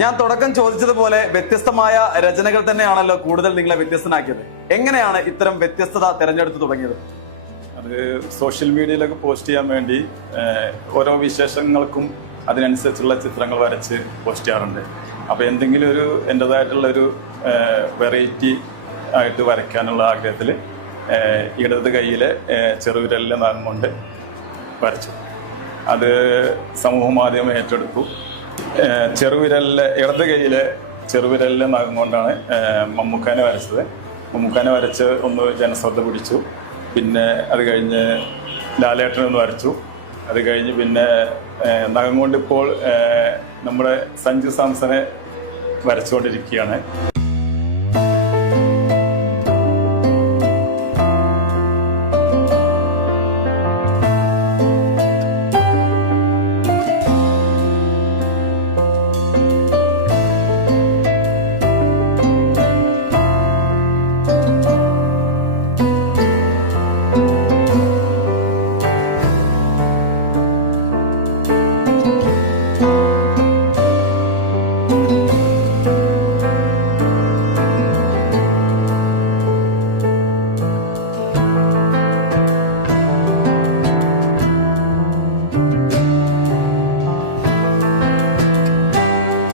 ഞാൻ തുടക്കം ചോദിച്ചതുപോലെ വ്യത്യസ്തമായ രചനകൾ തന്നെയാണല്ലോ കൂടുതൽ നിങ്ങളെ വ്യത്യസ്തനാക്കിയത്. എങ്ങനെയാണ് ഇത്തരം വ്യത്യസ്തത തിരഞ്ഞെടുത്ത് തുടങ്ങിയത്? അത് സോഷ്യൽ മീഡിയയിലൊക്കെ പോസ്റ്റ് ചെയ്യാൻ വേണ്ടി ഓരോ വിശേഷങ്ങൾക്കും അതിനനുസരിച്ചുള്ള ചിത്രങ്ങൾ വരച്ച് പോസ്റ്റ് ചെയ്യാറുണ്ട്. അപ്പോൾ എന്തെങ്കിലും ഒരു എൻ്റെതായിട്ടുള്ളൊരു വെറൈറ്റി ആയിട്ട് വരയ്ക്കാനുള്ള ആഗ്രഹത്തിൽ ഇടത് കൈയിലെ ചെറുവിരലിലെ നഖം കൊണ്ട് വരച്ചു. അത് സമൂഹ മാധ്യമം ഏറ്റെടുത്തു. ഇടത് കൈയിലെ ചെറുവിരലിലെ നഖം കൊണ്ടാണ് മമ്മൂക്കാനെ വരച്ചത്. മമ്മൂക്കാനെ വരച്ച് ഒന്ന് ജനശ്രദ്ധ പിടിച്ചു. പിന്നെ അത് കഴിഞ്ഞ് ലാലേട്ടനൊന്ന് വരച്ചു. അത് കഴിഞ്ഞ് പിന്നെ നഖം കൊണ്ടിപ്പോൾ നമ്മുടെ സഞ്ജു സാംസനെ വരച്ചുകൊണ്ടിരിക്കുകയാണ്.